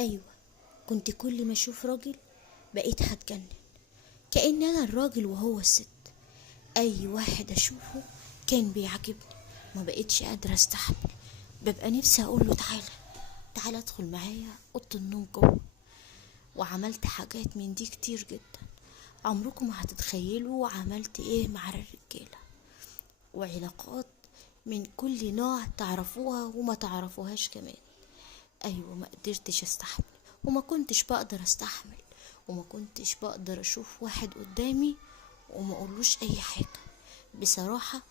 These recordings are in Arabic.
ايوه، كنت كل ما اشوف راجل بقيت هتجنن، كأن انا الراجل وهو الست. اي واحد اشوفه كان بيعجبني، ما بقيتش قادرة استحمل. ببقى نفسي اقوله تعالى تعالى ادخل معايا اوضه النوم جوه. وعملت حاجات من دي كتير جدا، عمركم ما هتتخيلوا عملت ايه مع الرجاله. وعلاقات من كل نوع تعرفوها وما تعرفوهاش كمان. ايوه، ما قدرتش استحمل، وما كنتش بقدر استحمل، وما كنتش بقدر اشوف واحد قدامي وما اقولوش اي حاجه. بصراحه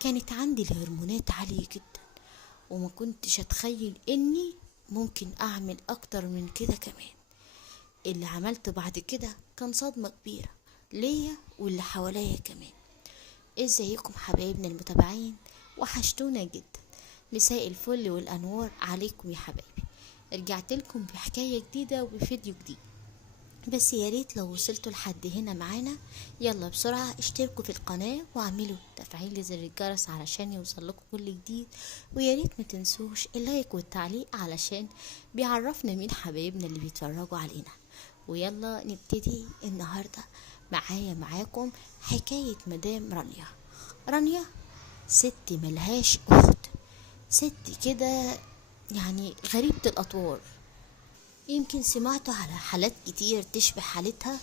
كانت عندي الهرمونات عاليه جدا، وما كنتش اتخيل اني ممكن اعمل اكتر من كده كمان. اللي عملته بعد كده كان صدمة كبيرة ليا واللي حواليا كمان. ازيكم حبايبنا المتابعين؟ وحشتونا جدا. مساء الفل والانوار عليكم يا حبايبي. رجعت لكم بحكاية جديدة وبفيديو جديد، بس يا ريت لو وصلتوا لحد هنا معانا يلا بسرعة اشتركوا في القناة واعملوا تفعيل زر الجرس علشان يوصل لكم كل جديد. ويا ريت ما تنسوش اللايك والتعليق علشان بيعرفنا مين حبايبنا اللي بيتفرجوا علينا. ويلا نبتدي النهاردة. معاكم حكاية مدام رانيا. رانيا ست ملهاش اخت، ست كده يعني غريبة الاطوار. يمكن سمعتوا على حالات كتير تشبه حالتها،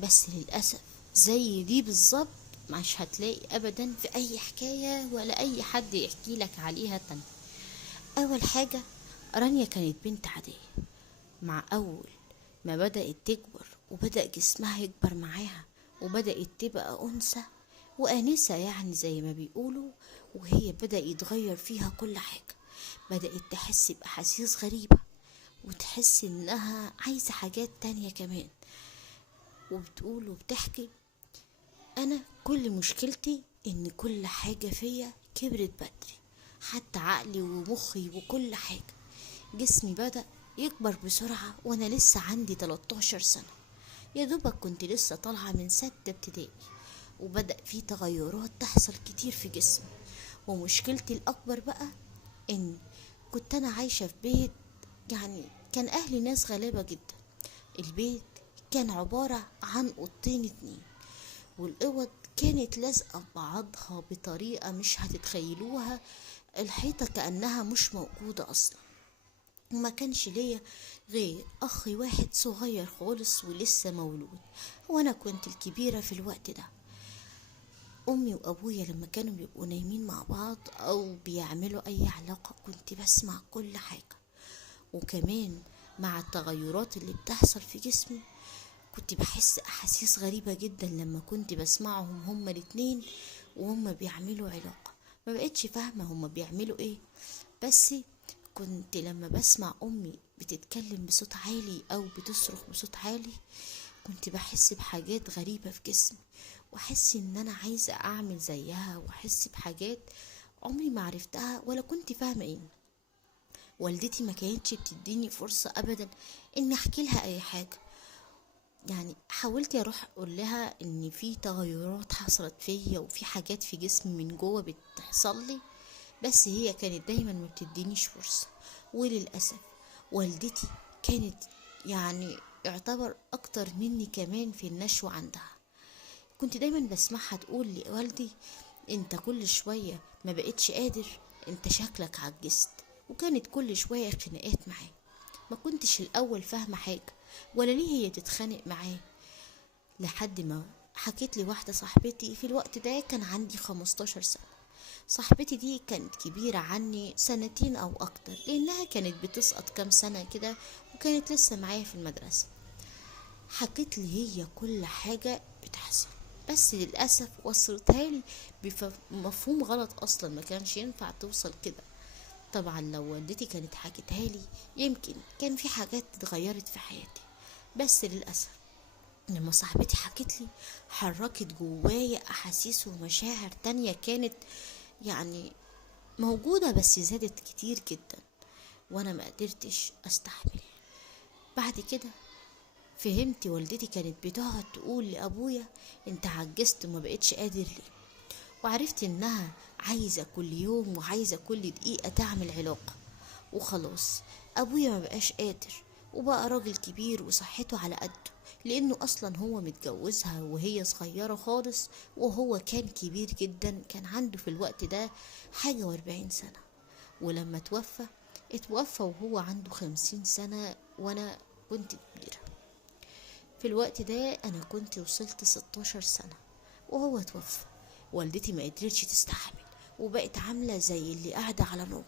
بس للأسف زي دي بالظبط مش هتلاقي أبدا في أي حكاية ولا أي حد يحكي لك عليها تاني. أول حاجة، رانيا كانت بنت عادية. مع أول ما بدأت تكبر وبدأ جسمها يكبر معاها وبدأت تبقى أنثى وآنسة يعني زي ما بيقولوا، وهي بدأ يتغير فيها كل حاجة. بدأت تحس بأحاسيس غريبة وتحس انها عايزة حاجات تانية كمان. وبتقول وبتحكي: انا كل مشكلتي ان كل حاجة فيا كبرت بدري، حتى عقلي ومخي وكل حاجة. جسمي بدأ يكبر بسرعة وانا لسه عندي 13 سنة، يا دوبك كنت لسه طالعة من 6 ابتدائي، وبدأ في تغيرات تحصل كتير في جسمي. ومشكلتي الأكبر بقى إن كنت أنا عايشة في بيت، يعني كان أهلي ناس غلابة جدا. البيت كان عبارة عن أوضتين اتنين، والأوض كانت لازقة ببعضها بطريقة مش هتتخيلوها. الحيطة كأنها مش موجودة أصلا. وما كانش ليا غير أخ واحد صغير خالص ولسه مولود، وأنا كنت الكبيرة في الوقت ده. أمي وأبويا لما كانوا بيبقوا نايمين مع بعض أو بيعملوا أي علاقة كنت بسمع كل حاجة. وكمان مع التغيرات اللي بتحصل في جسمي كنت بحس أحاسيس غريبة جدا لما كنت بسمعهم هما الاتنين وهما بيعملوا علاقة. ما بقتش فاهمة هما بيعملوا ايه، بس كنت لما بسمع أمي بتتكلم بصوت عالي أو بتصرخ بصوت عالي كنت بحس بحاجات غريبة في جسمي، واحس ان انا عايزة اعمل زيها، واحس بحاجات عمري ما عرفتها ولا كنت فاهمة ايه. والدتي ما كانتش بتديني فرصة ابدا ان احكي لها اي حاجة. يعني حاولت اروح اقول لها ان في تغيرات حصلت فيا وفي حاجات في جسمي من جوه بتحصل لي، بس هي كانت دايما ما بتدينيش فرصة. وللأسف والدتي كانت يعني يعتبر اكتر مني كمان في النشوة عندها. كنت دايما بسمعها تقول لوالدي: انت كل شوية ما بقتش قادر، انت شكلك عجزت. وكانت كل شوية خناقات معاه. ما كنتش الاول فاهمة حاجة ولا ليه هي تتخانق معاه، لحد ما حكيت لي واحدة صاحبتي. في الوقت ده كان عندي 15 سنة. صاحبتي دي كانت كبيرة عني سنتين او اكتر، لانها كانت بتسقط كام سنة كده وكانت لسه معايا في المدرسة. حكيت لي هي كل حاجة بتحصل، بس للأسف وصلتها لي بمفهوم غلط. أصلا ما كانش ينفع توصل كده. طبعا لو والدتي كانت حكيتها لي يمكن كان في حاجات اتغيرت في حياتي، بس للأسف لما صاحبتي حكت لي حركت جوايا أحاسيس ومشاعر تانية كانت يعني موجودة بس زادت كتير جدا، وأنا ما قدرتش أستحمل. بعد كده فهمت والدتي كانت بتقعد تقول لأبويا: انت عجزت وما بقتش قادر ليه. وعرفت انها عايزة كل يوم وعايزة كل دقيقة تعمل علاقة. وخلاص ابويا ما بقاش قادر، وبقى راجل كبير وصحته على قده، لانه اصلا هو متجوزها وهي صغيرة خالص، وهو كان كبير جدا، كان عنده في الوقت ده حاجة واربعين سنة. ولما اتوفى وهو عنده 50 سنة، وانا كنت كبيرة في الوقت ده. انا كنت وصلت 16 سنة وهو توفى. والدتي ما قدرتش تستحمل، وبقت عاملة زي اللي قاعدة على نار،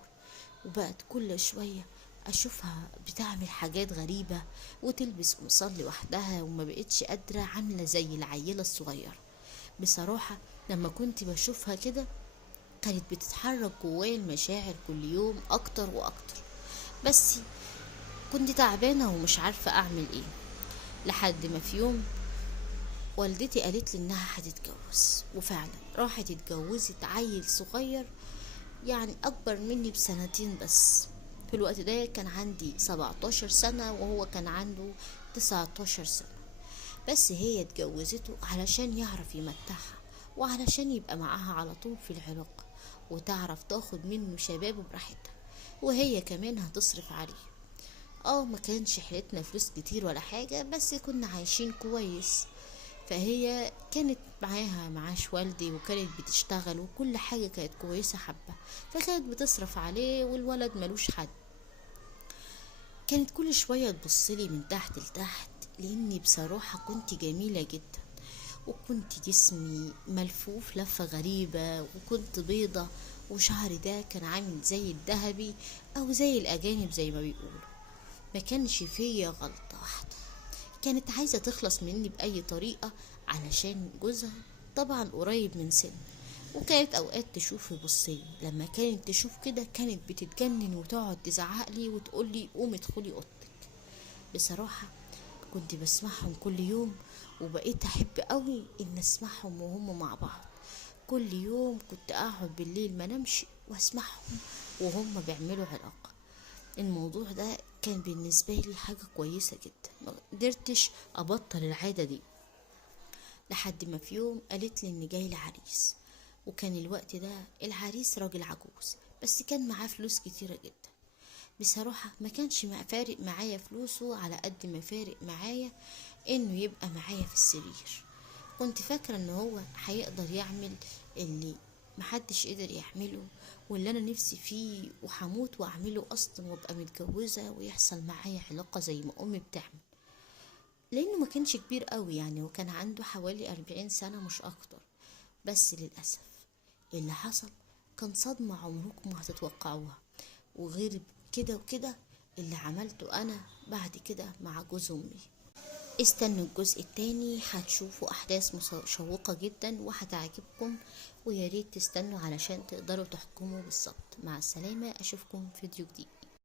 وبقت كل شوية اشوفها بتعمل حاجات غريبة، وتلبس قمصان لوحدها، وما بقتش قادرة، عاملة زي العيلة الصغيرة. بصراحة لما كنت بشوفها كده كانت بتتحرك جوايا المشاعر كل يوم اكتر واكتر. بس كنت تعبانة ومش عارفة اعمل ايه، لحد ما في يوم والدتي قالت لي انها هتتجوز، وفعلا راحت اتجوزت عيل صغير، يعني اكبر مني بسنتين بس. في الوقت ده كان عندي 17 سنة وهو كان عنده 19 سنة. بس هي اتجوزته علشان يعرف يمتعها، وعلشان يبقى معاها على طول في العلاقة، وتعرف تاخد منه شبابه براحتها، وهي كمان هتصرف عليه. ما كانش حيلتنا فلوس كتير ولا حاجة، بس كنا عايشين كويس. فهي كانت معاها معاش والدي، وكانت بتشتغل، وكل حاجة كانت كويسة حبة، فكانت بتصرف عليه، والولد ملوش حد. كانت كل شوية تبصلي من تحت لتحت، لاني بصراحة كنت جميلة جدا، وكنت جسمي ملفوف لفة غريبة، وكنت بيضة، وشعري ده كان عامل زي الذهبي او زي الاجانب زي ما بيقولوا. ما كانش فيا غلطة واحدة. كانت عايزة تخلص مني بأي طريقة، علشان جوزها طبعا قريب من سن، وكانت أوقات تشوف يبصلي. لما كانت تشوف كده كانت بتتجنن، وتقعد تزعقلي وتقولي قومي ادخلي اوضتك. بصراحة كنت بسمعهم كل يوم، وبقيت أحب قوي إن أسمعهم وهم مع بعض. كل يوم كنت أقعد بالليل ما نمشي وأسمعهم وهم بيعملوا علاقة. الموضوع ده كان بالنسبة لي حاجة كويسة جدا، ما قدرتش أبطل العادة دي، لحد ما في يوم قالت لي إن جاي لعريس. وكان الوقت ده العريس راجل عجوز، بس كان معاه فلوس كتيرة جدا. بصراحة ما كانش فارق معايا فلوسه على قد ما فارق معايا إنه يبقى معايا في السرير. كنت فاكرة إن هو هيقدر يعمل اللي محدش قدر يعمله، واللي انا نفسي فيه وحموت واعمله اصلا، وابقى متجوزة ويحصل معايا علاقة زي ما امي بتعمل. لانه ما كانش كبير قوي يعني، وكان عنده حوالي 40 سنة مش اكتر. بس للأسف اللي حصل كان صدمة عمركم ما هتتوقعوها. وغير كده وكده اللي عملته انا بعد كده مع جوز امي. استنوا الجزء التاني، هتشوفوا احداث مشوقة جدا وهتعجبكم، وياريت تستنوا علشان تقدروا تحكموا بالظبط. مع السلامة، اشوفكم في فيديو جديد.